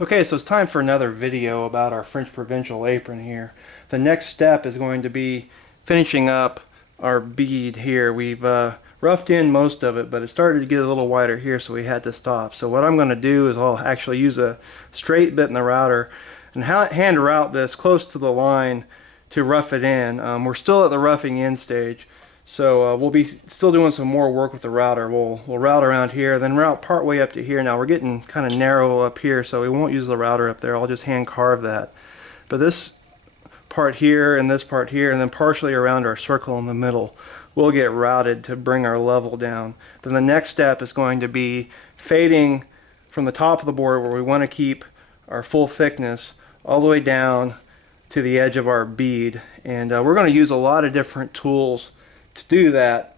Okay, so it's time for another video about our French Provincial apron here. The next step is going to be finishing up our bead here. We've roughed in most of it, but it started to get a little wider here, so we had to stop. So what I'm going to do is I'll actually use a straight bit in the router and hand route this close to the line to rough it in. We're still at the roughing in stage, so we'll be still doing some more work with the router. We'll route around here, then route part way up to here. Now we're getting kind of narrow up here, so we won't use the router up there. I'll just hand carve that. But this part here and this part here, and then partially around our circle in the middle, will get routed to bring our level down. Then the next step is going to be fading from the top of the board where we want to keep our full thickness all the way down to the edge of our bead. And we're going to use a lot of different tools to do that.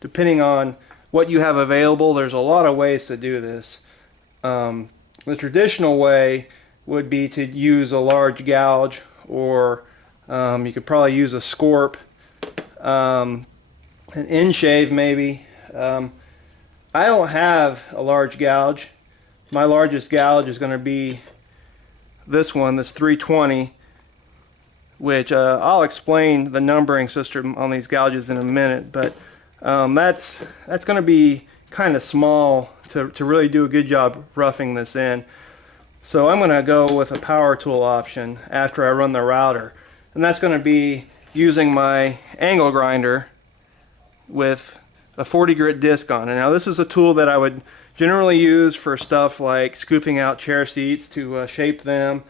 Depending on what you have available, there's a lot of ways to do this. The traditional way would be to use a large gouge, or you could probably use a scorp, an end shave maybe. I don't have a large gouge. My largest gouge is going to be this one, this 320, which I'll explain the numbering system on these gouges in a minute, but that's going to be kind of small to really do a good job roughing this in. So I'm going to go with a power tool option after I run the router, and that's going to be using my angle grinder with a 40 grit disc on it. Now this is a tool that I would generally use for stuff like scooping out chair seats to shape them.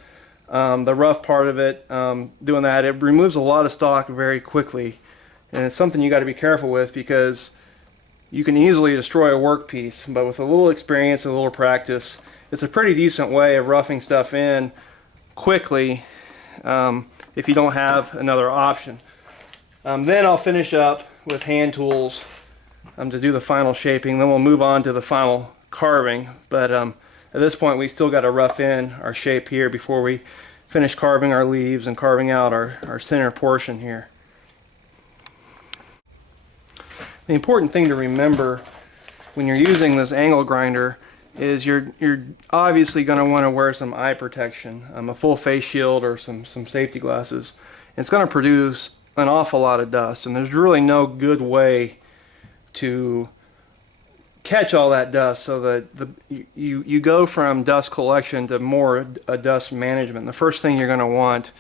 The rough part of it, doing that, it removes a lot of stock very quickly, and it's something you got to be careful with because you can easily destroy a workpiece. But with a little experience, a little practice, it's a pretty decent way of roughing stuff in quickly if you don't have another option. Then I'll finish up with hand tools to do the final shaping. Then we'll move on to the final carving. But at this point, we still got to rough in our shape here before we finish carving our leaves and carving out our center portion here. The important thing to remember when you're using this angle grinder is you're obviously going to want to wear some eye protection, a full face shield or some safety glasses. It's going to produce an awful lot of dust, and there's really no good way to catch all that dust, so that you go from dust collection to more dust management. The first thing you're going to want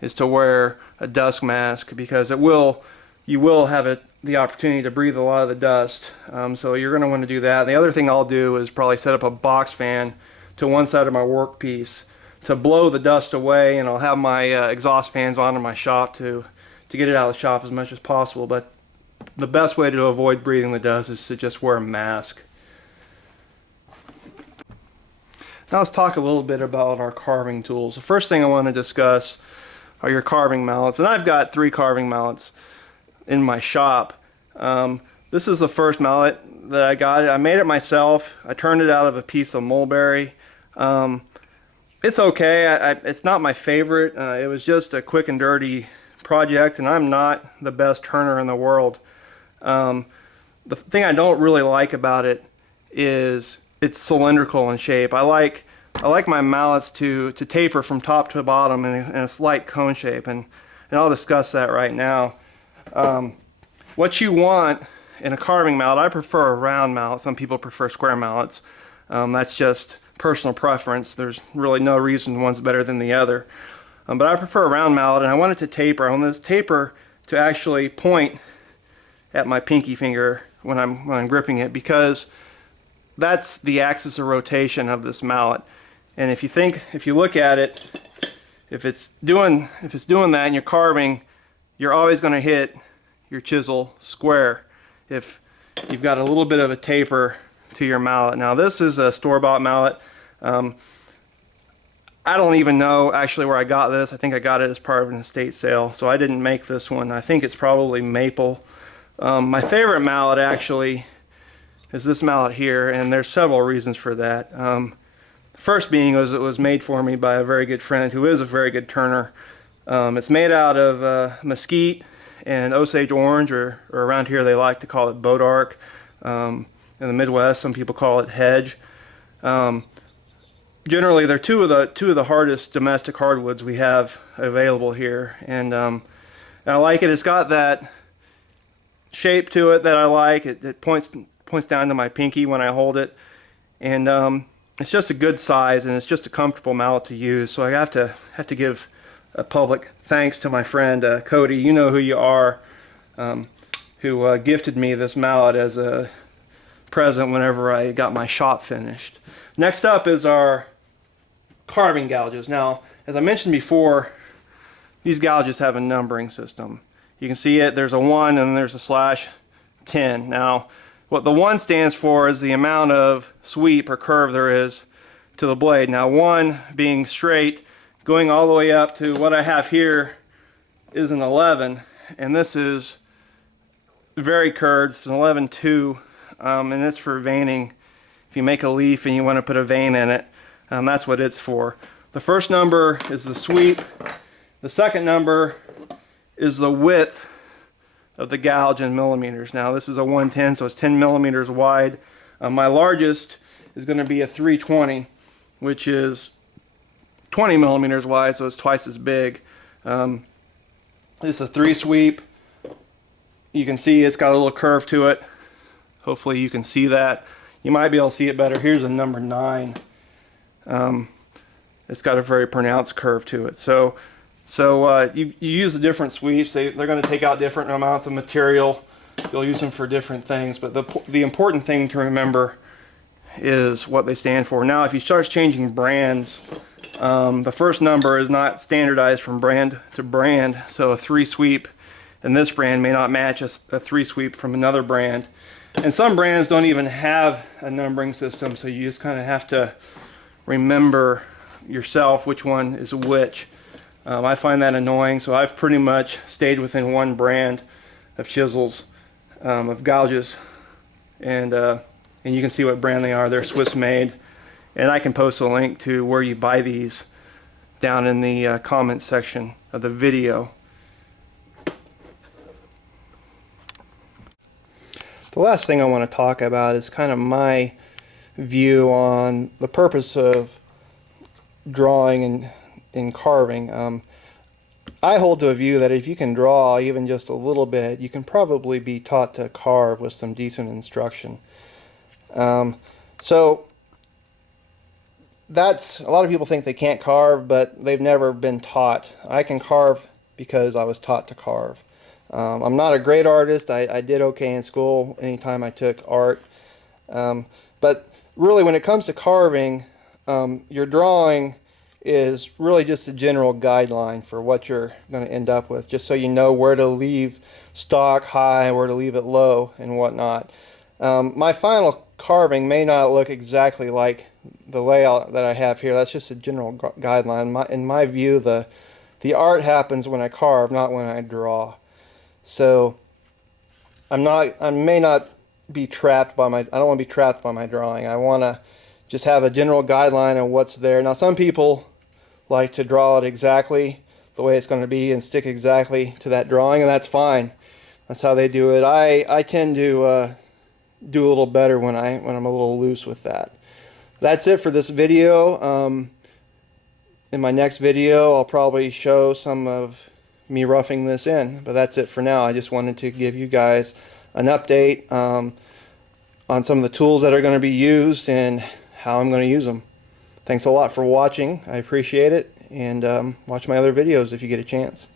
is to wear a dust mask, because you will have the opportunity to breathe a lot of the dust. So you're going to want to do that. The other thing I'll do is probably set up a box fan to one side of my workpiece to blow the dust away, and I'll have my exhaust fans on in my shop to get it out of the shop as much as possible. But the best way to avoid breathing the dust is to just wear a mask. Now let's talk a little bit about our carving tools. The first thing I want to discuss are your carving mallets, and I've got 3 carving mallets in my shop. This is the first mallet that I got. I made it myself. I turned it out of a piece of mulberry. It's okay. It's not my favorite. It was just a quick and dirty project, and I'm not the best turner in the world. The thing I don't really like about it is it's cylindrical in shape. I like my mallets to taper from top to bottom in a slight cone shape, and I'll discuss that right now. What you want in a carving mallet, I prefer a round mallet. Some people prefer square mallets. That's just personal preference. There's really no reason one's better than the other. But I prefer a round mallet, and I want it to taper. I want this taper to actually point at my pinky finger when I'm gripping it, because that's the axis of rotation of this mallet. And if you look at it, if it's doing that and you're carving, you're always going to hit your chisel square if you've got a little bit of a taper to your mallet. Now this is a store-bought mallet. I don't even know actually where I got this. I think I got it as part of an estate sale, so I didn't make this one. I think it's probably maple. My favorite mallet actually is this mallet here, and there's several reasons for that. The first being was it was made for me by a very good friend who is a very good turner. It's made out of mesquite and Osage orange, or around here they like to call it bodark. In the Midwest, some people call it hedge. generally they're two of the hardest domestic hardwoods we have available here, and I like it. It's got that shape to it that I like. It points down to my pinky when I hold it, and it's just a good size, and it's just a comfortable mallet to use. So I have to give a public thanks to my friend Cody. You know who you are, who gifted me this mallet as a present whenever I got my shop finished. Next up is our carving gouges. Now, as I mentioned before, these gouges have a numbering system. You can see it, there's a 1 and there's a /10. Now, what the 1 stands for is the amount of sweep or curve there is to the blade. Now, 1 being straight, going all the way up to what I have here is an 11, and this is very curved. It's an 11-2, and it's for veining. If you make a leaf and you want to put a vein in it, that's what it's for. The first number is the sweep. The second number is the width of the gouge in millimeters. Now this is a 110, so it's 10 millimeters wide. My largest is going to be a 320, which is 20 millimeters wide, so it's twice as big. This is a 3 sweep. You can see it's got a little curve to it. Hopefully you can see that. You might be able to see it better. Here's a number 9. It's got a very pronounced curve to it. So you use the different sweeps. They're going to take out different amounts of material. You'll use them for different things. But the important thing to remember is what they stand for. Now, if you start changing brands, the first number is not standardized from brand to brand. So a 3 sweep in this brand may not match a 3 sweep from another brand. And some brands don't even have a numbering system, so you just kind of have to remember yourself which one is which. I find that annoying, so I've pretty much stayed within one brand of chisels, of gouges, and you can see what brand they are. They're Swiss made, and I can post a link to where you buy these down in the comment section of the video. The last thing I want to talk about is kind of my view on the purpose of drawing and carving. I hold to a view that if you can draw even just a little bit, you can probably be taught to carve with some decent instruction. So that's, a lot of people think they can't carve, but they've never been taught. I can carve because I was taught to carve. I'm not a great artist. I did okay in school anytime I took art. But really, when it comes to carving, your drawing is really just a general guideline for what you're going to end up with, just so you know where to leave stock high, where to leave it low, and whatnot. My final carving may not look exactly like the layout that I have here. That's just a general guideline. In my view, the art happens when I carve, not when I draw. So I may not be trapped by I don't want to be trapped by my drawing. I want to just have a general guideline on what's there. Now, some people like to draw it exactly the way it's going to be and stick exactly to that drawing, and that's fine. That's how they do it. I tend to do a little better when I'm a little loose with that. That's it for this video. In my next video, I'll probably show some of me roughing this in, but that's it for now. I just wanted to give you guys an update on some of the tools that are going to be used and how I'm going to use them. Thanks a lot for watching. I appreciate it, and watch my other videos if you get a chance.